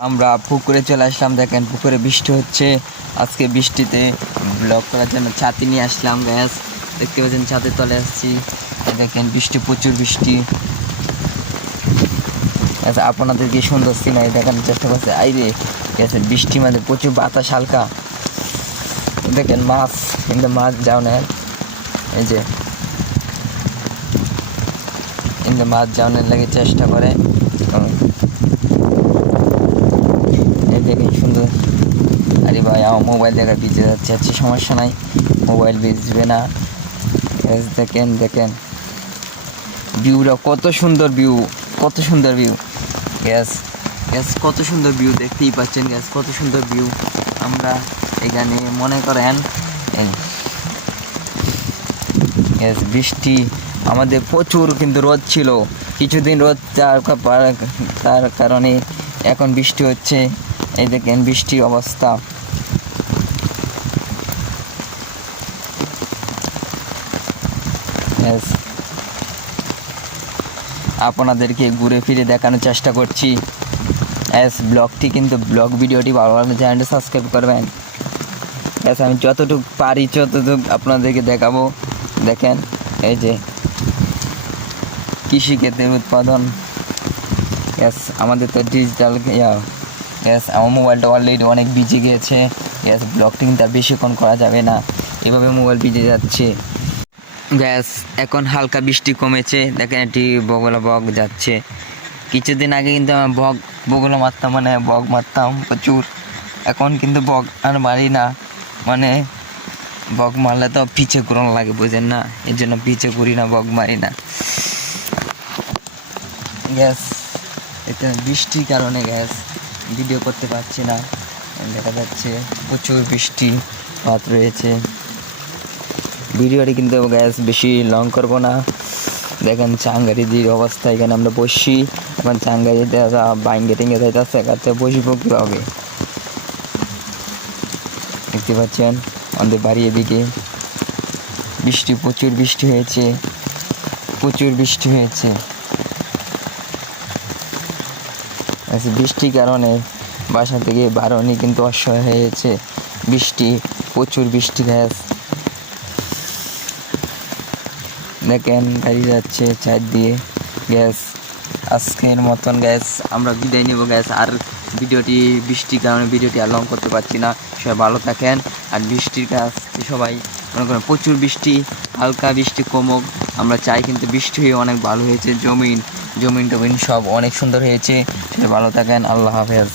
আমরা পুকুরে চলে আসলাম। দেখেন পুকুরে বৃষ্টি হচ্ছে। আজকে বৃষ্টিতে ব্লগ করার জন্য ছাতি নিয়ে আসলাম গ্যাস দেখতে পাচ্ছেন ছাদের তলে আসছি। দেখেন বৃষ্টি, প্রচুর বৃষ্টি। আচ্ছা আপনাদের কি সুন্দর সিনারি দেখানোর চেষ্টা করছে? আইরে গেছে বৃষ্টি মানে প্রচুর বাতাস হালকা। দেখেন মাছ, কিন্তু মাছ যাও না। এই যে, কিন্তু মাছ যাওয়ানোর লাগে চেষ্টা করে এবং এই দেখেন সুন্দর আরে ভাই আমার মোবাইল দেখা ভিজে যাচ্ছে আচ্ছা সমস্যা নাই। মোবাইল ভিজবে না। দেখেন দেখেন। ভিউটা কত সুন্দর ভিউ, কত সুন্দর ভিউ। গ্যাস গ্যাস, কত সুন্দর ভিউ দেখতেই পাচ্ছেন, গ্যাস, কত সুন্দর ভিউ। আমরা এখানে মনে করেন গ্যাস, বৃষ্টি, আমাদের প্রচুর কিন্তু রোদ ছিল। কিছুদিন রোদ তার কারণে এখন বৃষ্টি হচ্ছে। এই দেখেন বৃষ্টির অবস্থা। Yes. আপনাদেরকে ঘুরে ফিরে দেখানোর চেষ্টা করছি। এস ব্লগটি কিন্তু ব্লগ ভিডিওটি ভালো লাগলে চ্যানেলটি সাবস্ক্রাইব করবেন। এস আমি যতটুকু পারি ততটুকু আপনাদেরকে দেখাবো। দেখেন, এই যে কৃষিক্ষেত্রের উৎপাদন। গ্যাস আমাদের তো ডিজিটাল গ্যাস আমার মোবাইলটা অলরেডি অনেক বিজে গিয়েছে। গ্যাস ব্লগটি কিন্তু আর বেশিক্ষণ করা যাবে না। এভাবে মোবাইল বিজে যাচ্ছে। গ্যাস, এখন হালকা বৃষ্টি কমেছে, দেখেন এটি বগলা বগ যাচ্ছে। কিছুদিন আগে কিন্তু আমি বগ বগলা মারতাম মানে বগ মারতাম প্রচুর। এখন কিন্তু বগ আর মারি না মানে বগ মারলে তো পিছে ঘুরানো লাগে, বোঝেন না? এর জন্য পিছে ঘুরি না বগ মারি না। গ্যাস, এটা বৃষ্টির কারণে গ্যাস ভিডিও করতে পারছি না। দেখা যাচ্ছে প্রচুর বৃষ্টি পাত রয়েছে। ভিডিওটি কিন্তু গ্যাস বেশি লং করব না। দেখেন চাঙ্গারিদির অবস্থা, এখানে আমরা বসি এখন চাঙ্গারিতে বাইন গেটিংয়ে যাইতেছে কাছে বসবো কীভাবে? দেখতে পাচ্ছেন, আমাদের বাড়ি এদিকে। বৃষ্টি, প্রচুর বৃষ্টি হয়েছে। প্রচুর বৃষ্টি হয়েছে। বৃষ্টির কারণে বাসা থেকে বারণই কিন্তু অসহায় হয়েছে। বৃষ্টি, প্রচুর বৃষ্টি গ্যাস দেখেন, গাড়ি যাচ্ছে চার দিয়ে। গ্যাস আজকের মতন গ্যাস আমরা বিদায় নিব গ্যাস আর ভিডিওটি, বৃষ্টির কারণে ভিডিওটি আর লং করতে পারছি না। সবাই ভালো থাকেন, আর বৃষ্টির কাজ সবাই, মনে করেন প্রচুর বৃষ্টি, হালকা বৃষ্টি কমুক। আমরা চাই কিন্তু বৃষ্টি হয়ে অনেক ভালো হয়েছে, জমিন জমিন টমিন সব অনেক সুন্দর হয়েছে। সবাই ভালো থাকেন, আল্লাহ হাফেজ।